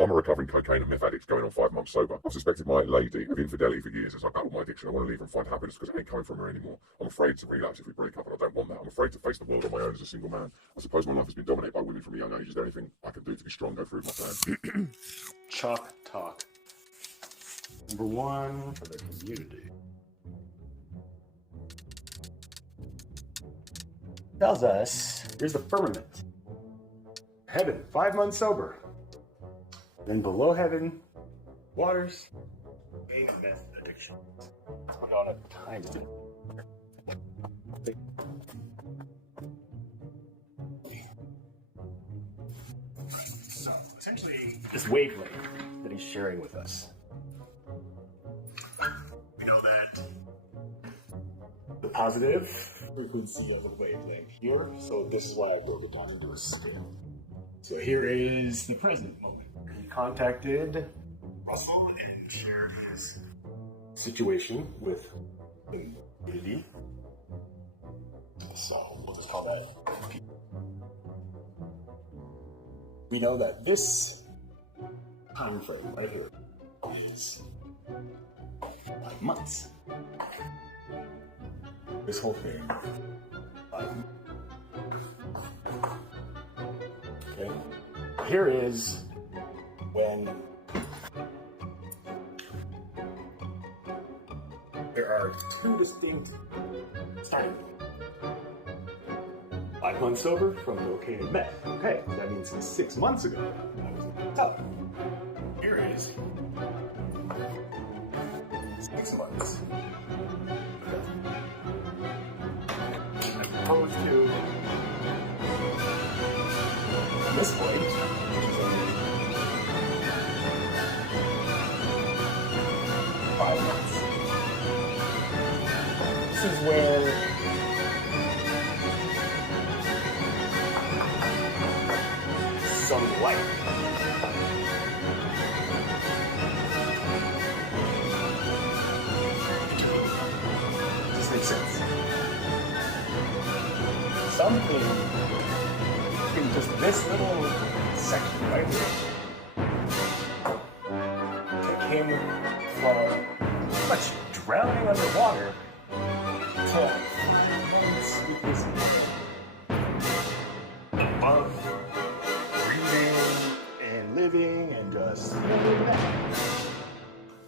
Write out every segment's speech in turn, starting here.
I'm a recovering cocaine and meth addict going on 5 months sober. I've suspected my lady of infidelity for years as I battle my addiction. I want to leave her and find happiness because it ain't coming from her anymore. I'm afraid to relapse if we break up, and I don't want that. I'm afraid to face the world on my own as a single man. I suppose my life has been dominated by women from a young age. Is there anything I can do to be strong, go through with my plan? Chalk talk. Number one, for the community. Tells us, here's the firmament. Heaven, 5 months sober. Then below heaven, waters, pain and meth addiction. Let's put on a timer. So, essentially, this wavelength that he's sharing with us. We know that the positive frequency of a wavelength here, so this is why I broke it down into a scale. So here is the present moment. He contacted Russell and shared his situation with the community. So we'll just call that P. We know that this time frame right here is 5 months. This whole thing, 5 months. Okay. Here is when there are two distinct starting points. 5 months sober from cocaine and meth. Okay, that means 6 months ago. I was tough. Here is 6 months. As opposed to this point, which is only 5 months. This is where some light this makes sense. Something in just this little section right here took him from pretty much drowning underwater to his above breathing and living and just living that.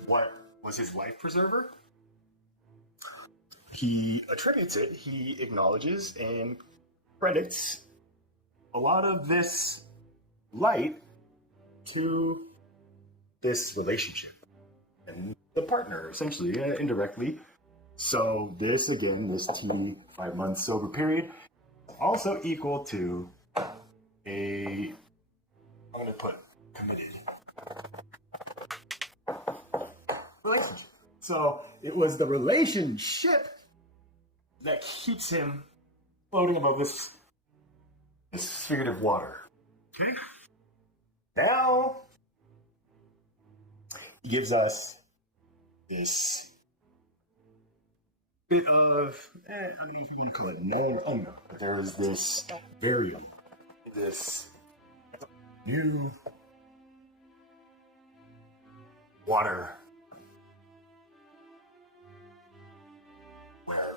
What was his life preserver? He attributes it, he acknowledges and credits a lot of this light to this relationship and the partner, essentially, indirectly. So this, again, this T 5 months sober period, also equal to I'm going to put committed relationship. So it was the relationship that keeps him floating above this sphere of water. Okay. Now he gives us this bit of, I don't know if you want to call it more unknown, but there is this variable, this new water where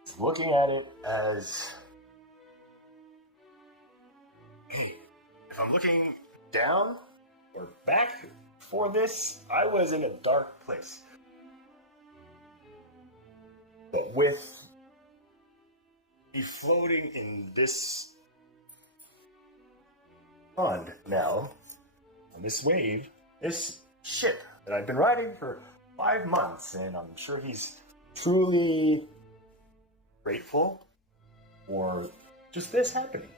he's looking at it as, hey, if I'm looking down or back for this, I was in a dark place. But with me floating in this pond now, on this wave, this ship that I've been riding for 5 months, and I'm sure he's truly grateful for just this happening.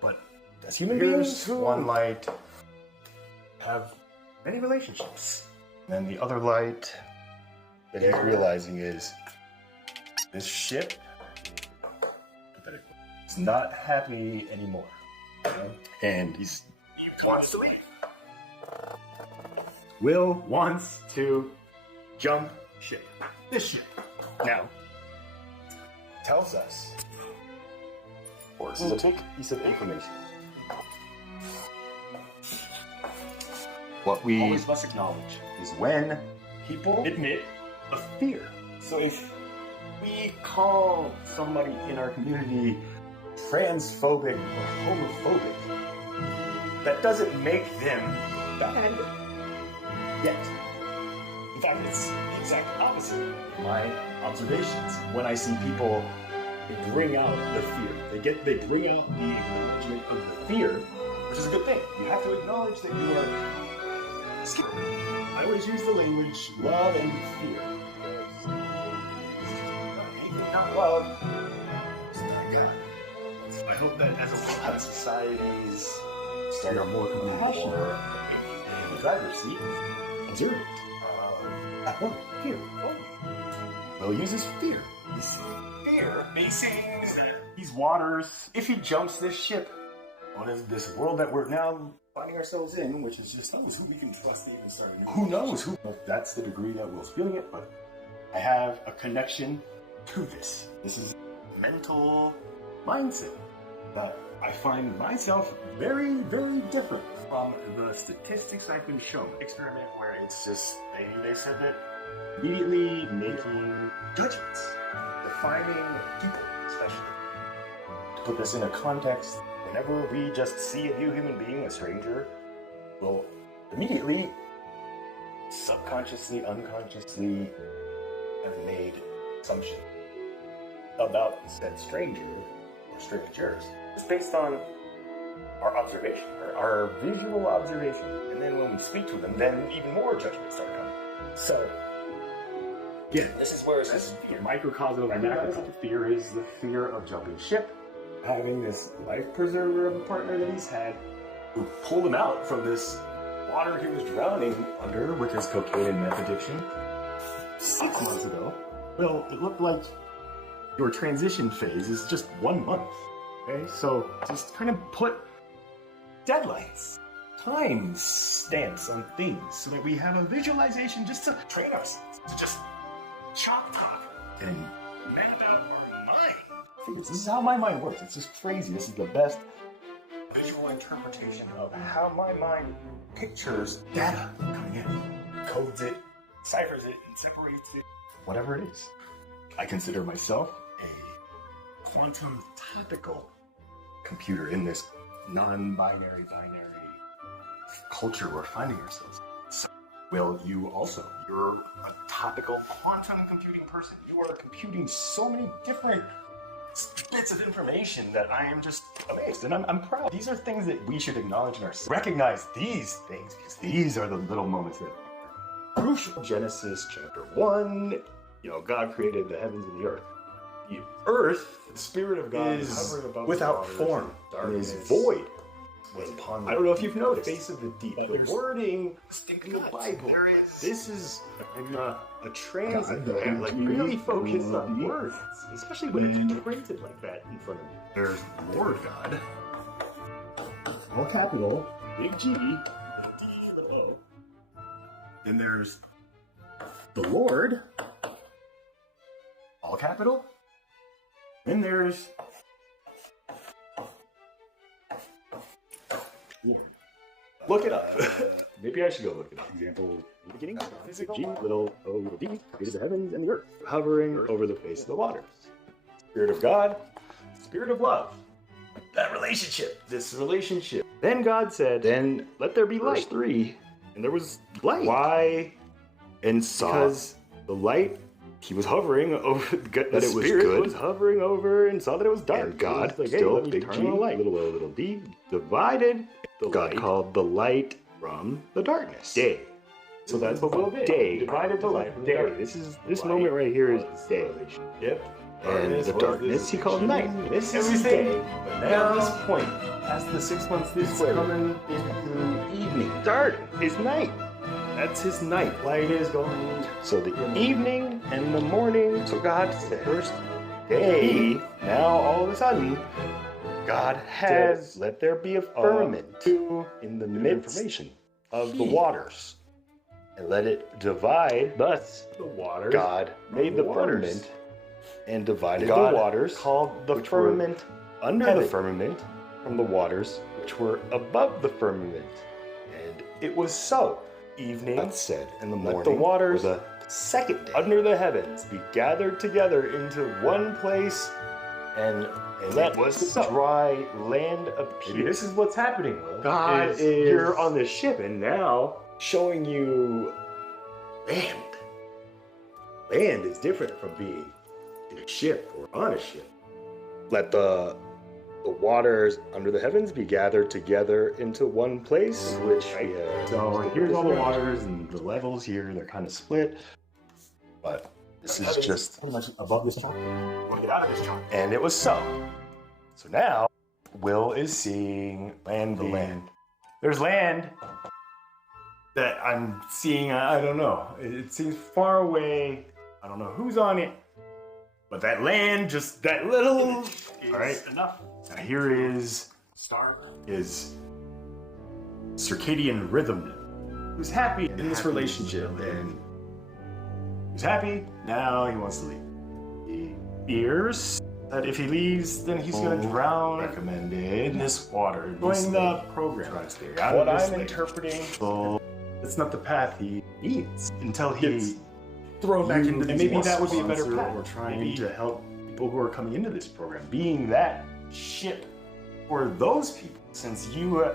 But as human beings, one light have many relationships. And then the other light that he's realizing is this ship is not happy anymore. And he wants to leave. Will wants to jump ship. This ship. Now, tells us, or this is a big piece of information. what we always must acknowledge is when people admit a fear. So if we call somebody in our community transphobic or homophobic, that doesn't make them bad yet. In fact, it's the exact opposite. My observations, when I see people bring out the fear, they bring out the acknowledgement of the fear, which is a good thing. You have to acknowledge that you are scared. I always use the language love and fear. Anything not love. I hope that as a lot of societies start more compassionate in the driver's seat, observant. At home, fear. Will uses fear. This fear facing these waters. If he jumps this ship, what is this world that we're now finding ourselves in, which is just knows who we can trust to even start. Who knows who? That's the degree that Will's feeling it, but I have a connection to this. This is mental mindset that I find myself very, very different from the statistics I've been shown. Experiment where it's just, they said that immediately making judgments, defining people, especially. To put this in a context, whenever we just see a new human being, a stranger, we'll immediately, subconsciously, unconsciously, have made assumptions about said stranger or strangers. It's based on our observation, or our visual observation. And then when we speak to them, then even more judgments start coming. So, yeah, this is where this fear, microcosm and macrocosm. Fear is the fear of jumping ship, having this life preserver of a partner that he's had, who pulled him out from this water he was drowning under, which is cocaine and meth addiction, 6 months ago. Well, it looked like your transition phase is just 1 month. Okay, so just kind of put deadlines, time stamps on things so that we have a visualization just to train ourselves to just chop talk and map out our mind. This is how my mind works. It's just crazy. This is the best visual interpretation of how my mind pictures data coming in, codes it, ciphers it, and separates it, whatever it is. I consider myself a quantum topical computer in this non-binary, binary culture we're finding ourselves. So, well, you also, you're a topical quantum computing person. You are computing so many different bits of information that I am just amazed, and I'm proud. These are things that we should acknowledge in ourselves. Recognize these things, because these are the little moments that are crucial. Genesis chapter 1, God created the heavens and the earth. The earth, the Spirit of God, is without form, and is void. I don't know if you've noticed. Face of the deep. The wording in the Bible. This is a transit that really focused on words, especially when it's printed like that in front of me. There's Lord God, all capital, big G, D little O. Then there's the Lord, all capital. Then there's look it up. Maybe I should go look it up. Example, in the beginning, physical, G, little O, little D, created the heavens and the earth, hovering over the face of the waters. Spirit of God, Spirit of love. That relationship, this relationship. Then God said, then let there be light. Verse 3, and there was light. Why? And saw. Because the light, he was hovering over, that it was good. Was hovering over and saw that it was dark. And God, was like, still hey, big G, light. Little O, little D, divided the God light called the light from the darkness. Day. So that's what we'll do. Day. Divided the light from the darkness. This moment right here is day. Yep. And the darkness he called night. This is day. But now at this point, past the 6 months this way, coming into evening. Dark is night. That's his night. Light is going. So the evening and the morning. So God said, first day. Now all of a sudden, God has let there be a firmament in the midst of the waters, and let it divide. Thus, the waters. God made the firmament and divided the waters, called the firmament under the firmament from the waters which were above the firmament. And it was so. Evening, God said, in the morning, let the waters the second day under the heavens be gathered together into one place, and let dry land appear. Maybe this is what's happening, Will. God is... You're on the ship, and now showing you land. Land is different from being in a ship or on a ship. Let the waters under the heavens be gathered together into one place, which we have. So here's all the waters, and the levels here, they're kind of split. But this is just pretty much above this chart. We'll get out of this chart. And it was so. So now, Will is seeing land. There's land that I'm seeing, I don't know. It seems far away. I don't know who's on it. But that land, just that little, is all right, enough. Now here is circadian rhythm. Who's happy in this relationship, and he's happy. Now he wants to leave. He fears that if he leaves, then he's gonna drown. Recommended in this water. Join the program. What I'm interpreting, it's not the path he needs until he. Thrown back into these, and maybe that would be a better path. We're trying to help people who are coming into this program, being that ship for those people. Since you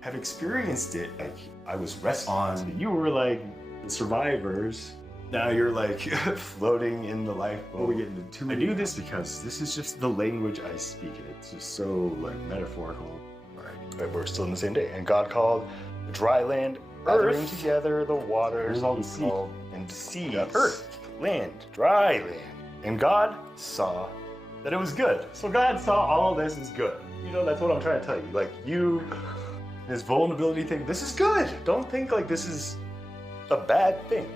have experienced it, like I was resting on, you were like the survivors. Now you're like floating in the lifeboat. We get into I do this because this is just the language I speak, and it's just so like metaphorical. All right, but we're still in the same day, and God called the dry land gathering together the waters, all the sea, and seas, earth, land, dry land. And God saw that it was good. So God saw all this is good. You know, that's what I'm trying to tell you. Like you, this vulnerability thing, this is good. Don't think like this is a bad thing.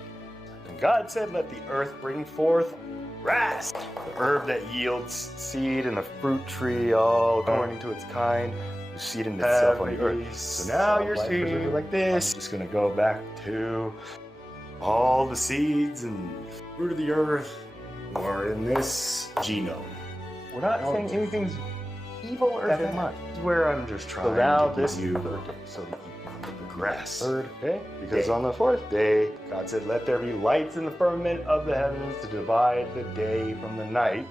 And God said, let the earth bring forth grass, the herb that yields seed, and the fruit tree all according to its kind. Seed in itself on the earth. So now you're seeing like this. I'm just gonna go back to all the seeds and fruit of the earth are in this genome. We're not saying anything's evil or that much. This is where I'm just trying to this you so the grass. Third day, because on the fourth day, God said, "Let there be lights in the firmament of the heavens to divide the day from the night."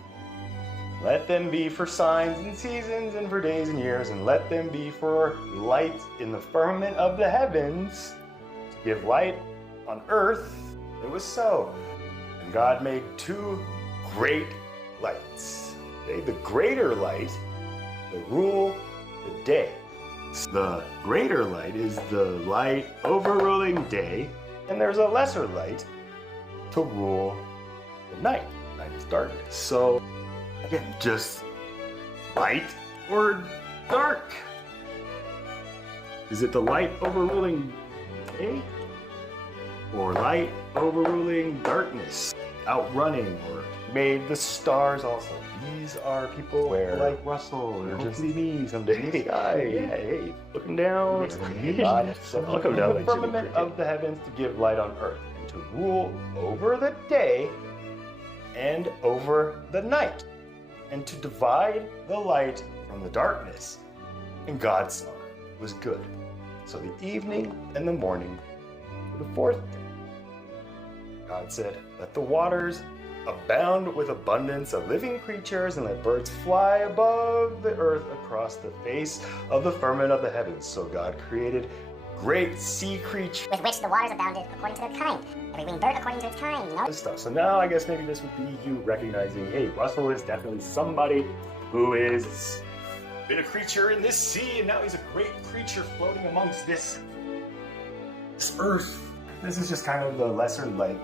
Let them be for signs and seasons and for days and years, and let them be for light in the firmament of the heavens to give light on earth. It was so. And God made two great lights. Okay? The greater light, the rule the day. The greater light is the light overruling day, and there's a lesser light to rule the night. Night is darkness. So again, just light or dark? Is it the light overruling day? Or light overruling darkness? Outrunning or made the stars also. These are people like Russell or just me someday. Hey, looking down. I'll come down the firmament of the heavens to give light on earth and to rule over the day and over the night, and to divide the light from the darkness. And God saw it was good. So the evening and the morning were the fourth day. God said, let the waters abound with abundance of living creatures, and let birds fly above the earth across the face of the firmament of the heavens. So God created great sea creatures with which the waters abounded according to their kind. Every winged bird according to its kind, you know? Stuff. So now I guess maybe this would be you recognizing, hey, Russell is definitely somebody who is been a creature in this sea, and now he's a great creature floating amongst this earth. This is just kind of the lesser light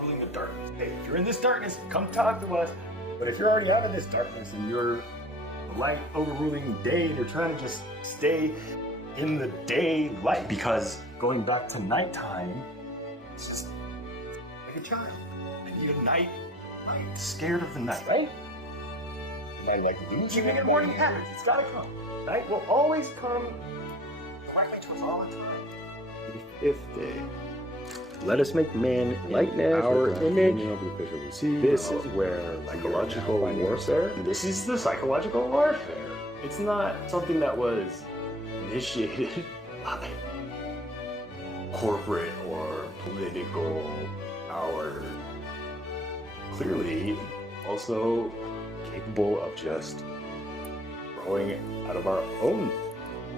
ruling the darkness. Hey, if you're in this darkness, come talk to us. But if you're already out of this darkness and you're the light overruling day, and you're trying to just stay in the daylight, because going back to nighttime, it's just like a child. And you night, scared of the night, right? And I like losing evening and morning happens. It's gotta come. Night will always come. All the time. The fifth day. Let us make man in our image. This is where psychological warfare. This is the psychological warfare. It's not something that was initiated corporate or political power. Clearly, also capable of just growing out of our own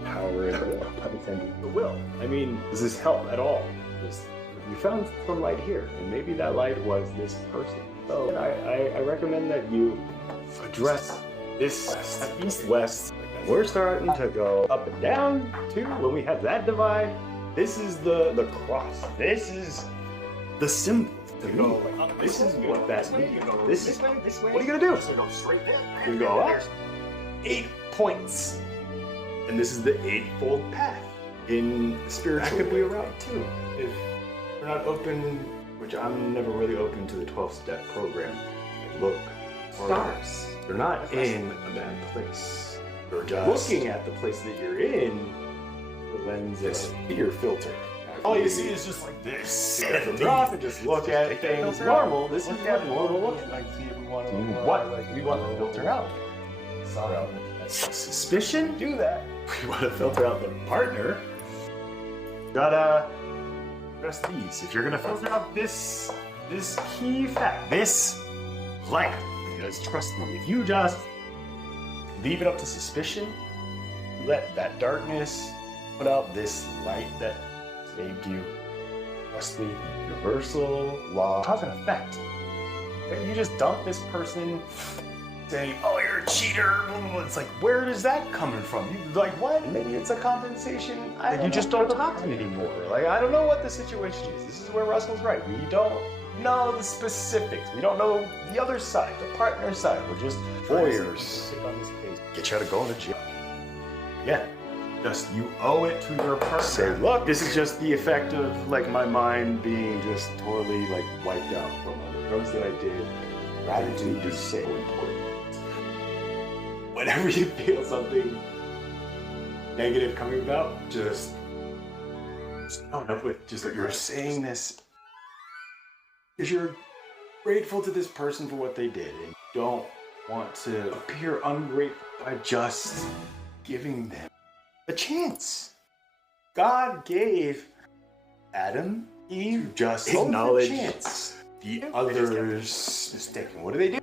power and will, the will. I mean, does this help at all? We found some light here, and maybe that light was this person. So I recommend that you address this east-west. We're starting to go up and down too. When we have that divide, this is the cross. This is the symbol. To me. This is what that means. This is what are you gonna do? You go up 8 points, and this is the eightfold path in spiritual. That could be a route too. If we're not open, which I'm never really open to the 12-step program. Look, stars. They're not in a bad place. They're just looking at the place that you're in. The lens is your filter. All you see is just like this. From off and just look at things normal. This is what normal looks like. See if we want to we want to filter out. Suspicion? Do that. We want to filter out the partner. Gotta address these. If you're gonna filter out this key fact, this light, because trust me, if you just leave it up to suspicion, let that darkness put out this light that saved you. Trust me, universal law, cause and effect. You just dump this person, say, "Oh, you're a cheater." It's like, where is that coming from? You like what? Maybe it's a compensation. You just don't talk to me anymore. Like I don't know what the situation is. This is where Russell's right. We don't know the specifics. We don't know the other side, the partner side. We're just voyeurs. Get you out of going to jail. Yeah. Just you owe it to your partner. Say, look, this is just the effect of like my mind being just totally like wiped out from all the drugs that I did. Gratitude is so important. Whenever you feel something negative coming about, just own up with just that you're saying this because you're grateful to this person for what they did and you don't want to appear ungrateful by just giving them a chance. God gave Adam, Eve, just acknowledge the others' mistaken. What do they do?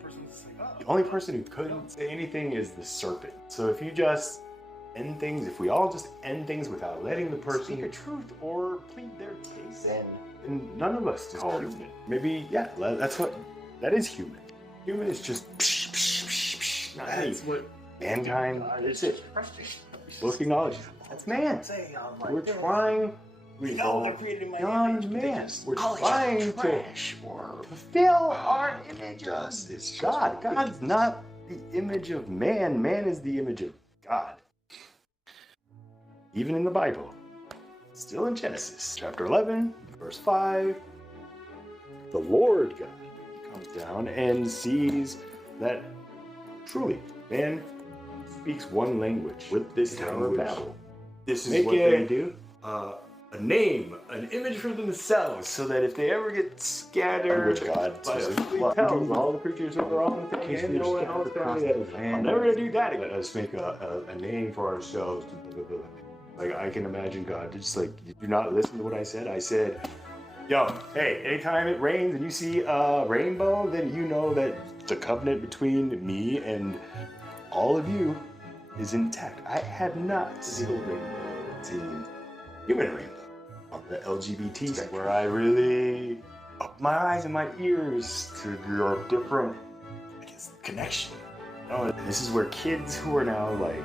The only person who couldn't say anything is the serpent. So if you just end things, if we all just end things without letting the person speak a truth or plead their case, then none of us is human. Maybe, yeah, that is human. Human is just not that's what mankind. That's it. Both acknowledge that's man. We're trying. We go beyond man. We're trying to fulfill our image of God. God's not the image of man. Man is the image of God. Even in the Bible, still in Genesis, chapter 11, verse 5, the Lord God comes down and sees that truly man speaks one language with this Tower of Babel. This is what they do. A name, an image for themselves, so that if they ever get scattered, which God tells all the creatures that are on the face, I'm never gonna do that again. Let's make a name for ourselves. Like I can imagine God just like, did you not listen to what I said? I said, yo, hey, anytime it rains and you see a rainbow, then you know that the covenant between me and all of you is intact. I have not seen a rainbow. Seen human rainbow. The LGBT, where I really up my eyes and my ears to your different, I guess, connection. Oh, this is where kids who are now like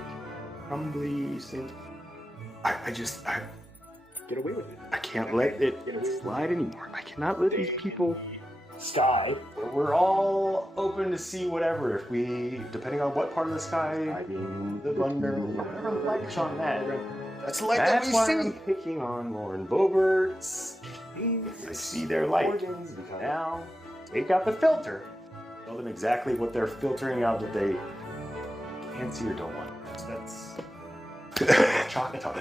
humbly saying, I get away with it. I can't let it slide anymore. I cannot let these people sky where we're all open to see whatever. If we, depending on what part of the sky, the thunder, whatever the light on that. That's the light that we see. I'm picking on Lauren Boebert's. I see their light. Now, take out the filter. Tell them exactly what they're filtering out that they can't see or don't want. That's chalk it up.